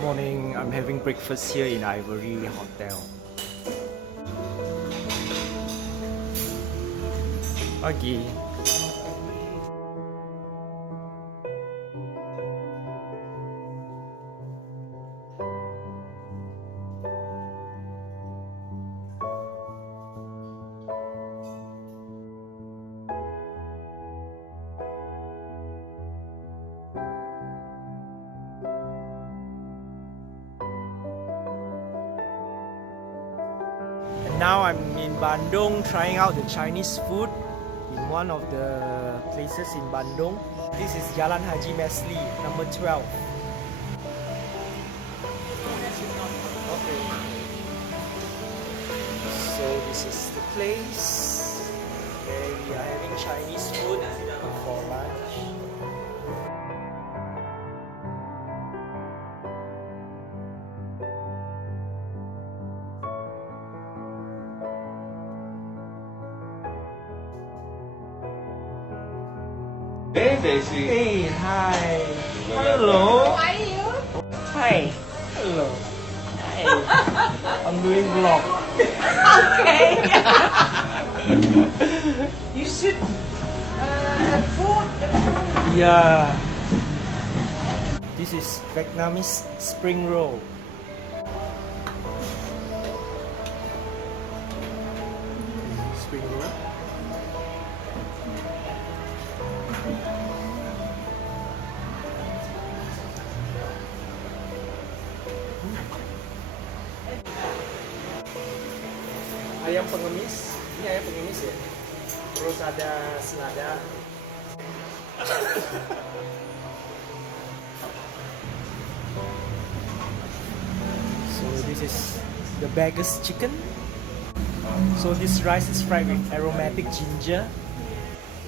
Morning, I'm having breakfast here in Ivory Hotel. Pagi. And now I'm in Bandung trying out the Chinese food in one of the places in Bandung. This is Jalan Haji Mesli, number 12. Okay. So this is the place where we are having Chinese food for lunch. Hey Daisy. Hey, hi. Hello. How are you? Hi. Hello. Hi. I'm doing vlog. Okay. You should have food. Yeah. This is Vietnamese spring roll. Spring roll. Ayam pengemis. Ini ayam pengemis ya. Terus ada selada. So this is the beggar's chicken. So this rice is fried with aromatic ginger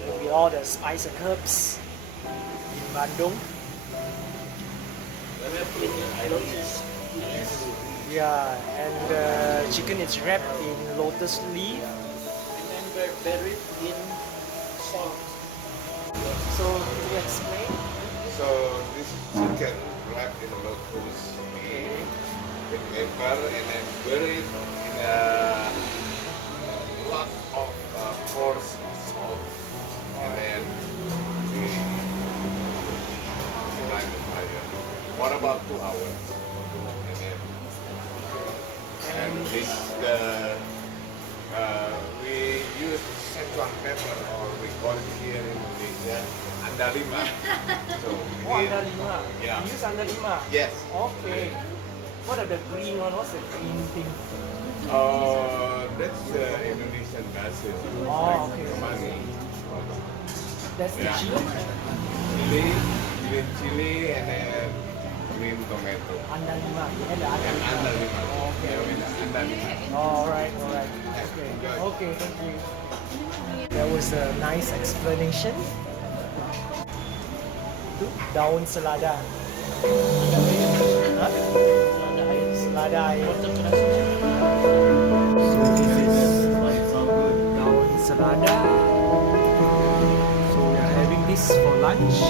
with all the spice and herbs in Bandung. Yeah, and the chicken is wrapped in lotus leaf and then buried in salt. So can you explain? So this chicken wrapped in a lotus leaf with pepper and then buried in a lot of coarse salt, and then we light the fire. What about 2 hours? And this we use Szechuan pepper, or we call it here in Indonesia andalima. So Oh, andalima. Yeah. You use andalima? Yes. Okay. What are the green one? What's the green thing? That's Indonesian basil. Oh, okay. Money. That's the Yeah. chili? Green chili and then green tomato. Andalima. And the And andalima. andalima. Oh, okay. Yeah, with andalima. Alright, alright. Okay. Okay, thank you. That was a nice explanation. Itu daun selada. Hah? Selada air. So this is daun selada. So we are having this for lunch.